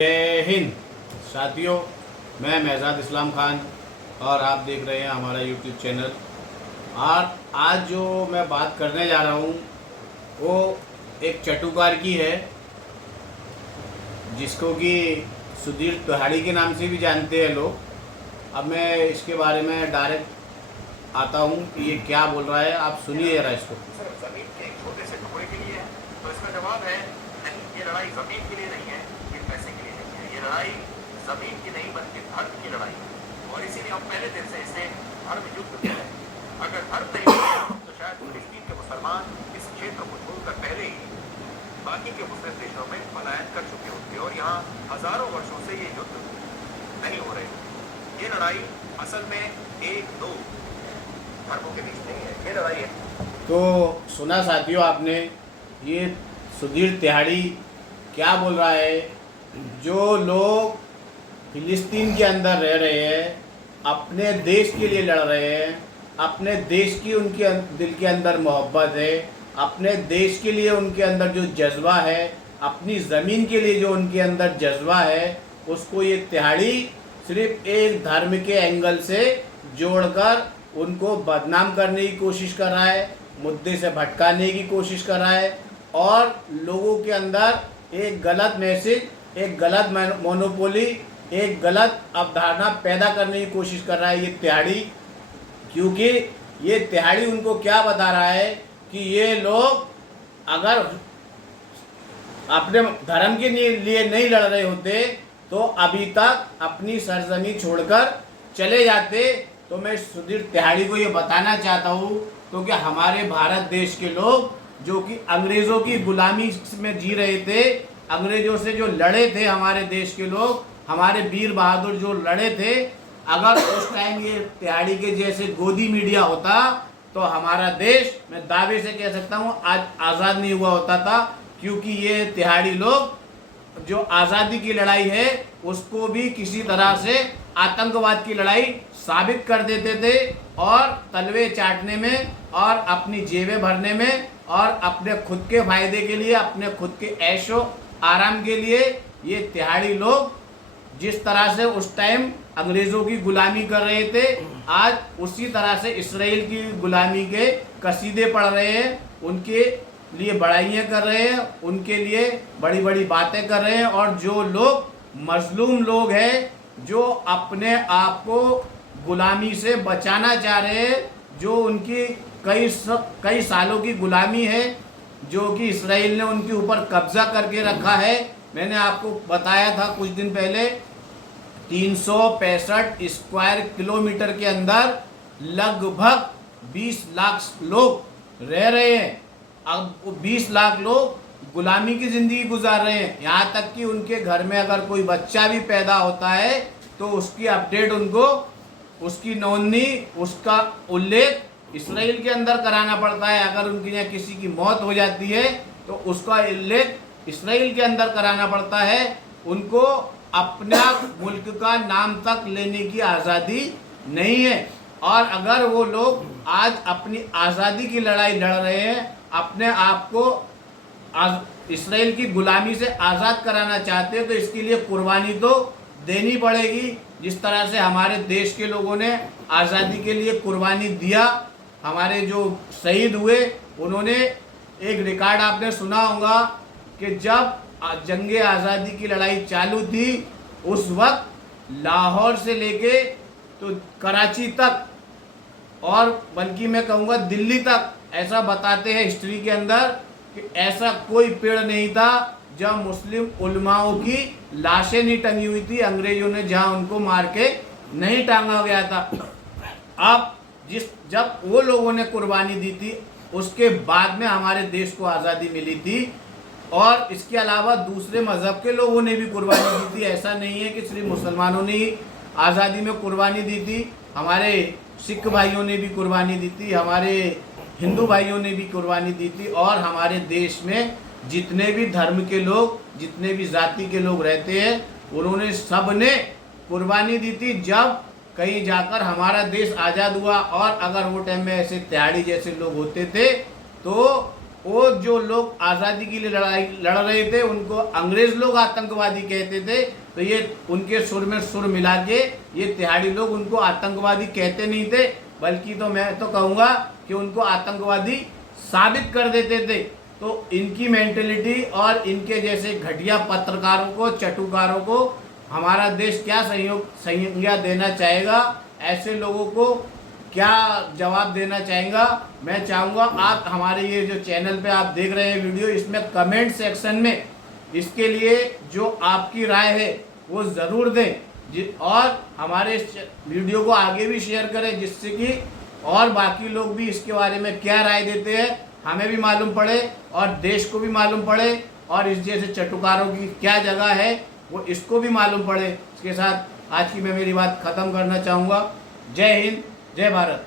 जय हिंद साथियों, मैं महजाद इस्लाम खान और आप देख रहे हैं हमारा यूट्यूब चैनल। और आज जो मैं बात करने जा रहा हूँ वो एक चटुकार की है, जिसको कि सुधीर तिहाड़ी के नाम से भी जानते हैं लोग। अब मैं इसके बारे में डायरेक्ट आता हूँ कि ये क्या बोल रहा है, आप सुनिए जरा इसको। जमीन के एक छोटे से टुकड़े के लिए है, तो इसका जवाब है नहीं, ये लड़ाई जमीन के लिए नहीं है, ये पैसे के लिए नहीं है। ये लड़ाई जमीन की नहीं बल्कि धर्म की लड़ाई है, और इसीलिए हम पहले दिन से इसे धर्म युद्ध कहते हैं। अगर धर्म नहीं होता तो शायद फिलिस्तीन के मुसलमान इस क्षेत्र को छोड़कर पहले ही बाकी के मुस्लिम देशों में पलायन कर चुके होते, और यहाँ हजारों वर्षों से ये युद्ध नहीं हो रहे। ये लड़ाई असल में एक दो धर्मों के बीच नहीं है, ये लड़ाई है। तो सुना साथियों आपने, ये सुधीर तिहाड़ी क्या बोल रहा है। जो लोग फिलिस्तीन के अंदर रह रहे हैं, अपने देश के लिए लड़ रहे हैं, अपने देश की उनके दिल के अंदर मोहब्बत है, अपने देश के लिए उनके अंदर जो जज्बा है, अपनी ज़मीन के लिए जो उनके अंदर जज्बा है, उसको ये तिहाड़ी सिर्फ एक धर्म के एंगल से जोड़कर उनको बदनाम करने की कोशिश कर रहा है, मुद्दे से भटकाने की कोशिश कर रहा है, और लोगों के अंदर एक गलत मैसेज, एक गलत मोनोपोली, एक गलत अवधारणा पैदा करने की कोशिश कर रहा है ये तिहाड़ी। क्योंकि ये तिहाड़ी उनको क्या बता रहा है कि ये लोग अगर अपने धर्म के लिए नहीं लड़ रहे होते तो अभी तक अपनी सरजमी छोड़कर चले जाते। तो मैं सुधीर तिहाड़ी को ये बताना चाहता हूँ क्योंकि हमारे भारत देश के लोग जो कि अंग्रेज़ों की गुलामी में जी रहे थे, अंग्रेज़ों से जो लड़े थे, हमारे देश के लोग, हमारे वीर बहादुर जो लड़े थे, अगर उस टाइम ये तिहाड़ी के जैसे गोदी मीडिया होता तो हमारा देश, मैं दावे से कह सकता हूँ, आज आज़ाद नहीं हुआ होता था। क्योंकि ये तिहाड़ी लोग जो आज़ादी की लड़ाई है उसको भी किसी तरह से आतंकवाद की लड़ाई साबित कर देते थे, और तलवे चाटने में और अपनी जेबें भरने में और अपने खुद के फायदे के लिए, अपने खुद के ऐशो आराम के लिए ये तिहाड़ी लोग जिस तरह से उस टाइम अंग्रेज़ों की गुलामी कर रहे थे, आज उसी तरह से इसराइल की गुलामी के कसीदे पढ़ रहे हैं, उनके लिए बड़ाइयाँ कर रहे हैं, उनके लिए बड़ी बड़ी बातें कर रहे हैं। और जो लोग मजलूम लोग हैं, जो अपने आप को गुलामी से बचाना चाह रहे हैं, जो उनकी कई सालों की गुलामी है, जो कि इसराइल ने उनके ऊपर कब्जा करके रखा है। मैंने आपको बताया था कुछ दिन पहले, 365 स्क्वायर किलोमीटर के अंदर लगभग 20 लाख लोग रह रहे हैं। अब 20 लाख लोग गुलामी की ज़िंदगी गुजार रहे हैं। यहाँ तक कि उनके घर में अगर कोई बच्चा भी पैदा होता है तो उसकी अपडेट उनको, उसकी नोंदनी, उसका उल्लेख इसराइल के अंदर कराना पड़ता है। अगर उनके यहाँ किसी की मौत हो जाती है तो उसका उल्लेख इसराइल के अंदर कराना पड़ता है। उनको अपना मुल्क का नाम तक लेने की आज़ादी नहीं है। और अगर वो लोग आज अपनी आज़ादी की लड़ाई लड़ रहे हैं, अपने आप को इसराइल की गुलामी से आज़ाद कराना चाहते हैं, तो इसके लिए कुर्बानी तो देनी पड़ेगी। जिस तरह से हमारे देश के लोगों ने आज़ादी के लिए कुर्बानी दिया, हमारे जो शहीद हुए, उन्होंने एक रिकॉर्ड आपने सुना होगा कि जब जंगे आज़ादी की लड़ाई चालू थी, उस वक्त लाहौर से लेके तो कराची तक, और बल्कि मैं कहूँगा दिल्ली तक, ऐसा बताते हैं हिस्ट्री के अंदर कि ऐसा कोई पेड़ नहीं था जब मुस्लिम उलमाओं की लाशें नहीं टंगी हुई थी, अंग्रेजों ने जहां उनको मार के नहीं टांगा गया था। अब जब वो लोगों ने कुर्बानी दी थी, उसके बाद में हमारे देश को आज़ादी मिली थी। और इसके अलावा दूसरे मज़हब के लोगों ने भी कुर्बानी दी थी। ऐसा नहीं है कि सिर्फ मुसलमानों ने ही आज़ादी में कुर्बानी दी थी, हमारे सिख भाइयों ने भी कुर्बानी दी थी, हमारे हिंदू भाइयों ने भी कुर्बानी दी थी, और हमारे देश में जितने भी धर्म के लोग, जितने भी जाति के लोग रहते हैं, उन्होंने सब ने कुर्बानी दी थी जब कहीं जाकर हमारा देश आज़ाद हुआ। और अगर वो टाइम में ऐसे तिहाड़ी जैसे लोग होते थे तो वो जो लोग आज़ादी के लिए लड़ाई लड़ रहे थे उनको अंग्रेज लोग आतंकवादी कहते थे, तो ये उनके सुर में सुर मिला के ये तिहाड़ी लोग उनको आतंकवादी कहते नहीं थे, बल्कि तो मैं तो कहूँगा कि उनको आतंकवादी साबित कर देते थे। तो इनकी मेंटेलिटी और इनके जैसे घटिया पत्रकारों को, चटुकारों को हमारा देश क्या संज्ञा देना चाहेगा, ऐसे लोगों को क्या जवाब देना चाहेगा। मैं चाहूँगा आप हमारे ये जो चैनल पे आप देख रहे हैं वीडियो, इसमें कमेंट सेक्शन में इसके लिए जो आपकी राय है वो ज़रूर दें और हमारे इस वीडियो को आगे भी शेयर करें, जिससे कि और बाकी लोग भी इसके बारे में क्या राय देते हैं हमें भी मालूम पड़े और देश को भी मालूम पड़े और इस जैसे चटुकारों की क्या जगह है वो इसको भी मालूम पड़े। इसके साथ आज की मैं मेरी बात ख़त्म करना चाहूँगा। जय हिंद, जय भारत।